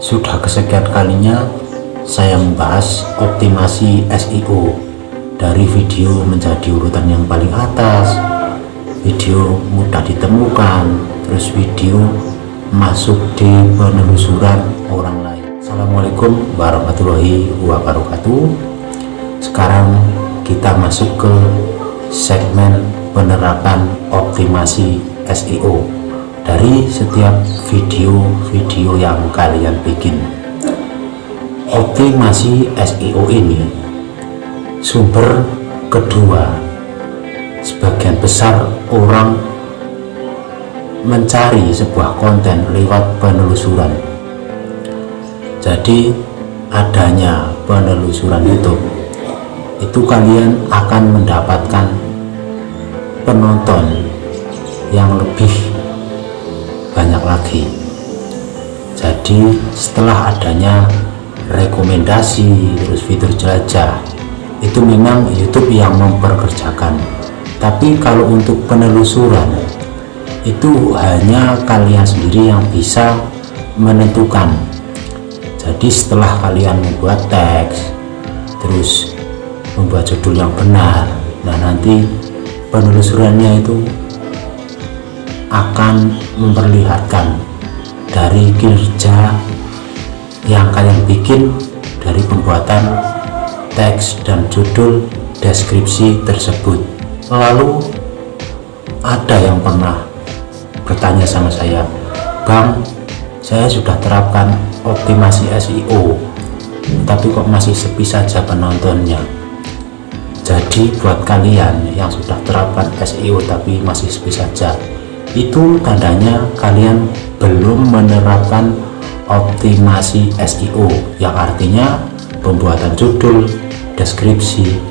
Sudah kesekian kalinya saya membahas optimasi SEO, dari video menjadi urutan yang paling atas, video mudah ditemukan, terus video masuk di penelusuran orang lain. Assalamualaikum warahmatullahi wabarakatuh. Sekarang kita masuk ke segmen penerapan optimasi SEO dari setiap video-video yang kalian bikin. Optimasi SEO ini sumber kedua. Sebagian besar orang mencari sebuah konten lewat penelusuran. Jadi adanya penelusuran YouTube itu kalian akan mendapatkan penonton yang lebih banyak lagi. Jadi setelah adanya rekomendasi terus fitur jelajah, itu memang YouTube yang memperkerjakan. Tapi kalau untuk penelusuran itu hanya kalian sendiri yang bisa menentukan. Jadi setelah kalian membuat teks terus membuat judul yang benar, nah nanti penelusurannya itu akan memperlihatkan dari kinerja yang kalian bikin dari pembuatan teks dan judul deskripsi tersebut. Lalu ada yang pernah bertanya sama saya, "Bang, saya sudah terapkan optimasi SEO, tapi kok masih sepi saja penontonnya." Jadi buat kalian yang sudah terapkan SEO tapi masih sepi saja, itu tandanya kalian belum menerapkan optimasi SEO, yang artinya pembuatan judul, deskripsi,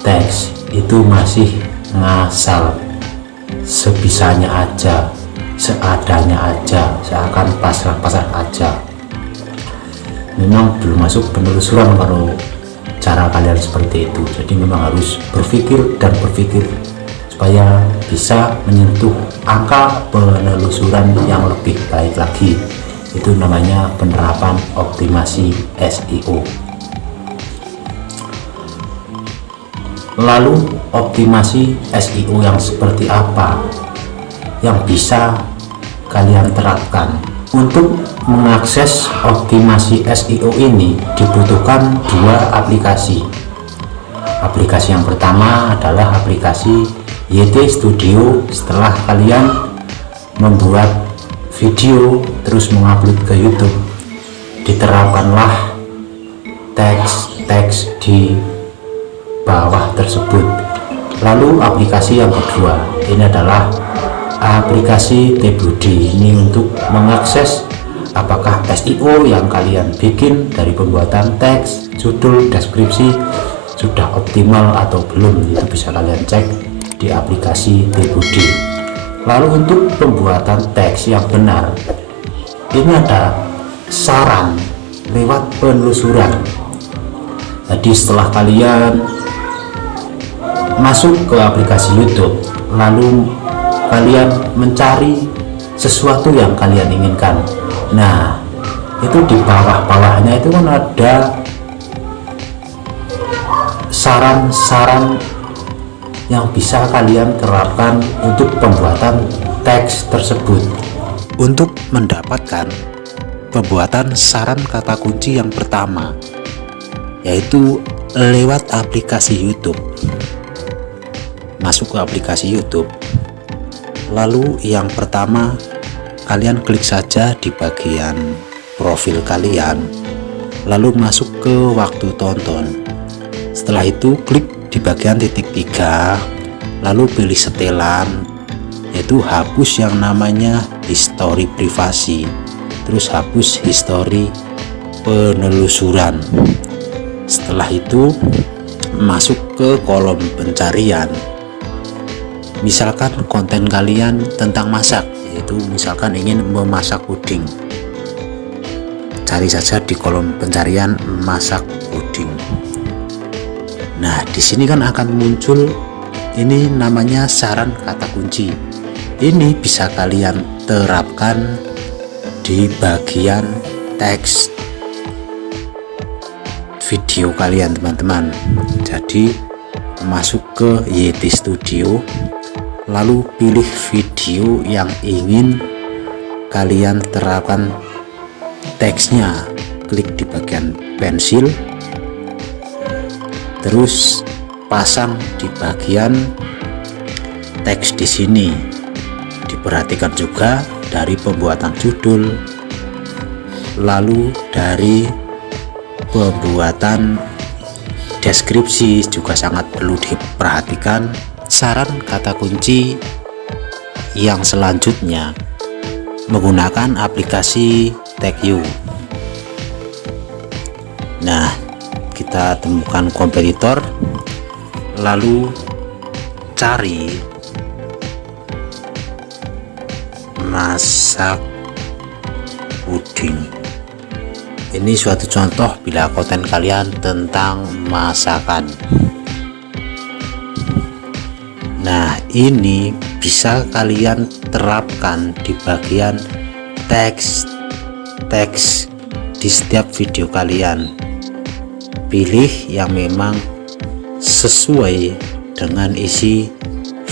teks itu masih ngasal, sebisanya aja, seadanya aja, seakan pasrah-pasrah aja. Memang belum masuk penelusuran kalau cara kalian seperti itu. Jadi memang harus berpikir dan berpikir supaya bisa menyentuh angka penelusuran yang lebih baik lagi. Itu namanya penerapan optimasi SEO. Lalu optimasi SEO yang seperti apa yang bisa kalian terapkan? Untuk mengakses optimasi SEO ini dibutuhkan dua aplikasi. Aplikasi yang pertama adalah aplikasi YT Studio. Setelah kalian membuat video terus mengupload ke YouTube, diterapkanlah teks di bawah tersebut. Lalu aplikasi yang kedua ini adalah aplikasi TBuddy. Ini untuk mengakses apakah SEO yang kalian bikin dari pembuatan teks, judul, deskripsi sudah optimal atau belum. Itu bisa kalian cek di aplikasi TBuddy. Lalu untuk pembuatan teks yang benar, ini ada saran lewat penelusuran. Jadi setelah kalian masuk ke aplikasi YouTube, lalu kalian mencari sesuatu yang kalian inginkan, nah itu di bawah-bawahnya itu kan ada saran-saran yang bisa kalian terapkan untuk pembuatan teks tersebut. Untuk mendapatkan pembuatan saran kata kunci yang pertama, yaitu lewat aplikasi YouTube. Masuk ke aplikasi YouTube, lalu yang pertama kalian klik saja di bagian profil kalian, lalu masuk ke waktu tonton. Setelah itu klik di bagian titik 3, lalu pilih setelan, yaitu hapus yang namanya histori privasi, terus hapus histori penelusuran. Setelah itu masuk ke kolom pencarian. Misalkan konten kalian tentang masak, yaitu misalkan ingin memasak puding, cari saja di kolom pencarian masak puding. Nah, di sini kan akan muncul ini namanya saran kata kunci. Ini bisa kalian terapkan di bagian teks video kalian teman-teman. Jadi masuk ke YT Studio, lalu pilih video yang ingin kalian terapkan teksnya, klik di bagian pensil, terus pasang di bagian teks di sini. Diperhatikan juga dari pembuatan judul, lalu dari pembuatan deskripsi juga sangat perlu diperhatikan. Saran kata kunci yang selanjutnya menggunakan aplikasi TagView. Nah, kita temukan kompetitor, lalu cari masak puding. Ini suatu contoh bila konten kalian tentang masakan. Nah, ini bisa kalian terapkan di bagian teks di setiap video kalian. Pilih yang memang sesuai dengan isi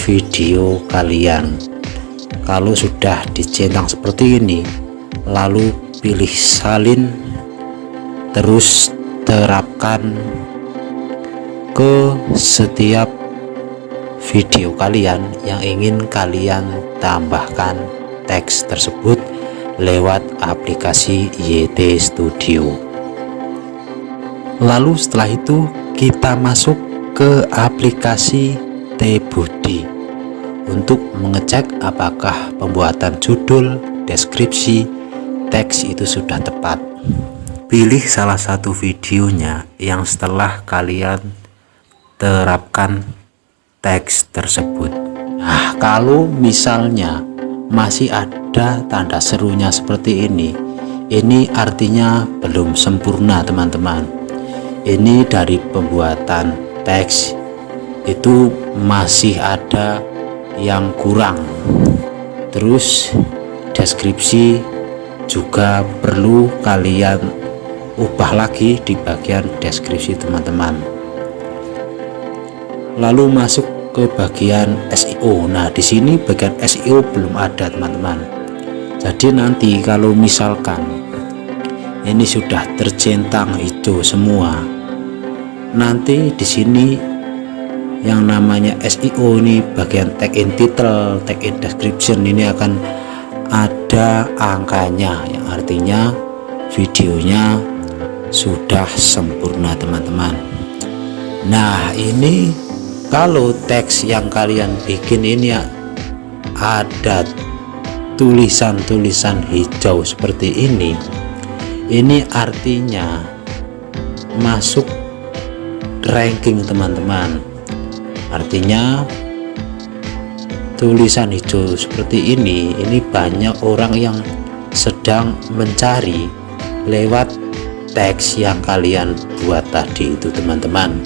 video kalian. Kalau sudah dicentang seperti ini, lalu pilih salin, terus terapkan ke setiap video kalian yang ingin kalian tambahkan teks tersebut lewat aplikasi YT Studio. Lalu setelah itu kita masuk ke aplikasi TBuddy untuk mengecek apakah pembuatan judul, deskripsi, teks itu sudah tepat. Pilih salah satu videonya yang setelah kalian terapkan teks tersebut. Nah, kalau misalnya masih ada tanda serunya seperti ini artinya belum sempurna teman-teman. Ini dari pembuatan teks itu masih ada yang kurang. Terus deskripsi juga perlu kalian ubah lagi di bagian deskripsi teman-teman. Lalu masuk ke bagian SEO. Nah, di sini bagian SEO belum ada teman-teman. Jadi nanti kalau misalkan ini sudah tercentang hijau semua, nanti di sini yang namanya SEO ini bagian tag in title, tag in description ini akan ada angkanya, yang artinya videonya sudah sempurna teman-teman. Nah, ini kalau teks yang kalian bikin ini ada tulisan-tulisan hijau seperti ini artinya masuk ranking teman-teman. Artinya tulisan hijau seperti ini banyak orang yang sedang mencari lewat teks yang kalian buat tadi itu teman-teman.